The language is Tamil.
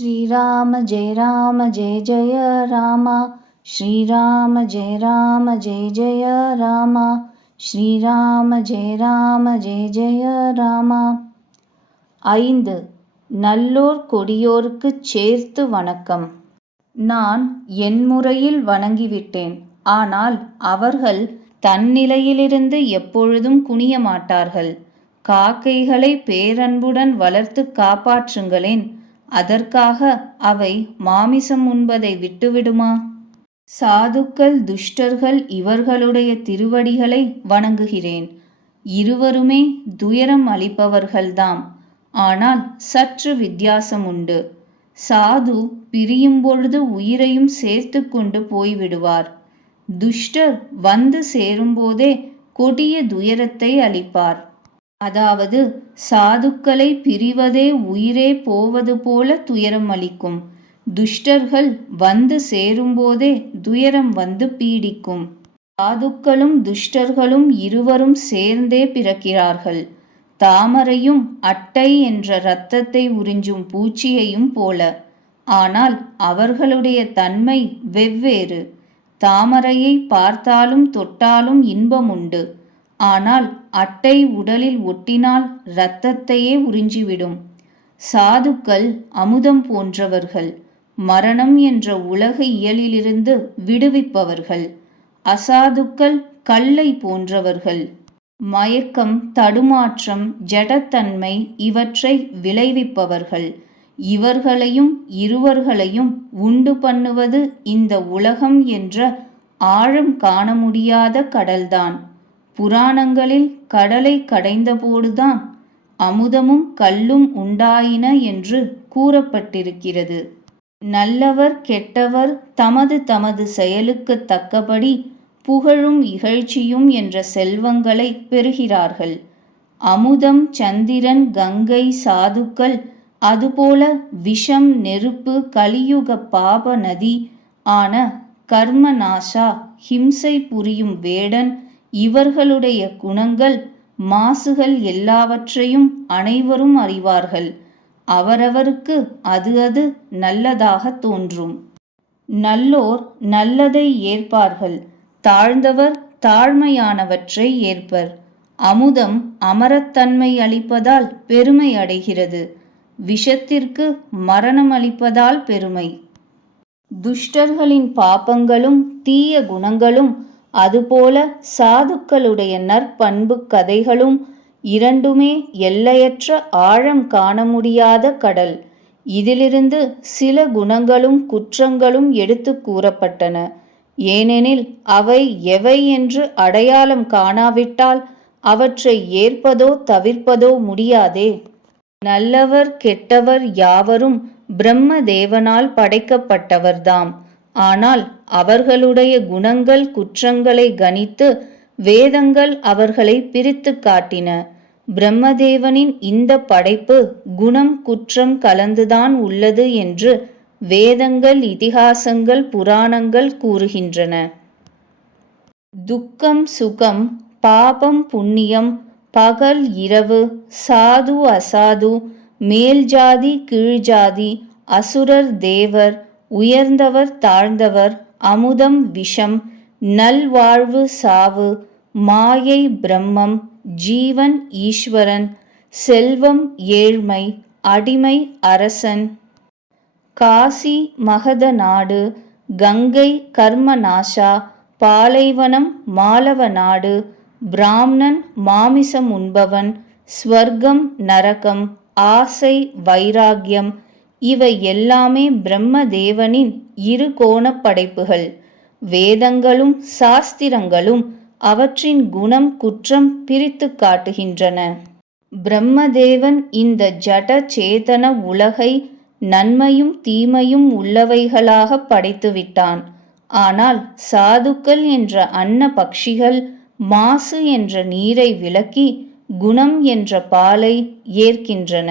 ஸ்ரீராம ஜெய ராம ஜெய ஜெய ராமா. ஸ்ரீராம ஜெய ராம ஜெய ஜெய ராமா. ஸ்ரீராம ஜெய ராம ஜெய ஜெய ராமா. ஐந்து. நல்லோர் கொடியோருக்கு சேர்த்து வணக்கம். நான் என் முறையில் வணங்கிவிட்டேன். ஆனால் அவர்கள் தன்னிலையிலிருந்து எப்பொழுதும் குனிய மாட்டார்கள். காக்கைகளை பேரன்புடன் வளர்த்து காப்பாற்றுங்களேன். அதற்காக அவை மாமிசம் உண்பதை விட்டுவிடுமா? சாதுக்கள் துஷ்டர்கள் இவர்களுடைய திருவடிகளை வணங்குகிறேன். இருவருமே துயரம் அளிப்பவர்கள்தாம். ஆனால் சற்று வித்தியாசம் உண்டு. சாது பிரியும் பொழுது உயிரையும் சேர்த்து கொண்டு போய்விடுவார். துஷ்டர் வந்து சேரும்போதே கொடிய துயரத்தை அளிப்பார். அதாவது சாதுக்களை பிரிவதே உயிரே போவது போல துயரம் அளிக்கும். துஷ்டர்கள் வந்து சேரும்போதே துயரம் வந்து பீடிக்கும். சாதுக்களும் துஷ்டர்களும் இருவரும் சேர்ந்தே பிறக்கிறார்கள். தாமரையும் அட்டை என்ற இரத்தத்தை உறிஞ்சும் பூச்சியையும் போல. ஆனால் அவர்களுடைய தன்மை வெவ்வேறு. தாமரையை பார்த்தாலும் தொட்டாலும் இன்பம் உண்டு. ஆனால் அட்டை உடலில் ஒட்டினால் இரத்தத்தையே உறிஞ்சிவிடும். சாதுக்கள் அமுதம் போன்றவர்கள் மரணம் என்ற உலக இயலிலிருந்து விடுவிப்பவர்கள் அசாதுக்கள் கல்லை போன்றவர்கள். மயக்கம் தடுமாற்றம் ஜடத்தன்மை இவற்றை விளைவிப்பவர்கள். இவர்களையும் இருவர்களையும் உண்டு பண்ணுவது இந்த உலகம் என்ற ஆழம் காண முடியாத கடல்தான். புராணங்களில் கடலை கடைந்தபோதுதான் அமுதமும் கல்லும் உண்டாயின என்று கூறப்பட்டிருக்கிறது. நல்லவர் கெட்டவர் தமது தமது செயலுக்கு தக்கபடி புகழும் இகழ்ச்சியும் என்ற செல்வங்களை பெறுகிறார்கள். அமுதம் சந்திரன் கங்கை சாதுக்கள் அதுபோல விஷம் நெருப்பு கலியுக பாப நதி ஆன கர்மநாசா ஹிம்சை புரியும் வேடன் இவர்களுடைய குணங்கள் மாசுகள் எல்லாவற்றையும் அனைவரும் அறிவார்கள். அவரவருக்கு அது அது நல்லதாக தோன்றும். நல்லோர் நல்லதை ஏற்பார்கள். தாழ்ந்தவர் தாழ்மையானவற்றை ஏற்பர். அமுதம் அமரத்தன்மை அளிப்பதால் பெருமை அடைகிறது. விஷத்திற்கு மரணம் அளிப்பதால் பெருமை. துஷ்டர்களின் பாப்பங்களும் தீய குணங்களும் அதுபோல சாதுக்களுடைய நற்பண்பு கதைகளும் இரண்டுமே எல்லையற்ற ஆழம் காண முடியாத கடல். இதிலிருந்து சில குணங்களும் குற்றங்களும் எடுத்து கூறப்பட்டன. ஏனெனில் அவை எவை என்று அடையாளம் காணாவிட்டால் அவற்றை ஏற்பதோ தவிர்ப்பதோ முடியாதே. நல்லவர் கெட்டவர் யாவரும் பிரம்ம தேவனால் படைக்கப்பட்டவர்தாம். ஆனால் அவர்களுடைய குணங்கள் குற்றங்களை கணித்து வேதங்கள் அவர்களை பிரித்து காட்டின. பிரம்மதேவனின் இந்த படைப்பு குணம் குற்றம் கலந்துதான் உள்ளது என்று வேதங்கள் இதிகாசங்கள் புராணங்கள் கூறுகின்றன. துக்கம் சுகம் பாபம் புண்ணியம் பகல் இரவு சாது அசாது மேல் ஜாதி கீழ்ஜாதி அசுரர் தேவர் உயர்ந்தவர் தாழ்ந்தவர் அமுதம் விஷம் நல்வாழ்வு சாவு மாயை பிரம்மம் ஜீவன் ஈஸ்வரன் செல்வம் ஏழ்மை அடிமை அரசன். காசி மகத நாடு கங்கை கர்மநாசா பாலைவனம் மாலவ நாடு பிராமணன் மாமிசம் உண்பவன் ஸ்வர்க்கம் நரகம் ஆசை வைராகியம் இவை எல்லாமே பிரம்மதேவனின் இரு கோணப் படைப்புகள் வேதங்களும் சாஸ்திரங்களும் அவற்றின் குணம் குற்றம் பிரித்து காட்டுகின்றன. பிரம்மதேவன் இந்த ஜட சேதன உலகை நன்மையும் தீமையும் உள்ளவைகளாக படைத்துவிட்டான். ஆனால் சாதுக்கள் என்ற அன்ன பக்ஷிகள் மாசு என்ற நீரை விளக்கி குணம் என்ற பாலை ஏற்கின்றன.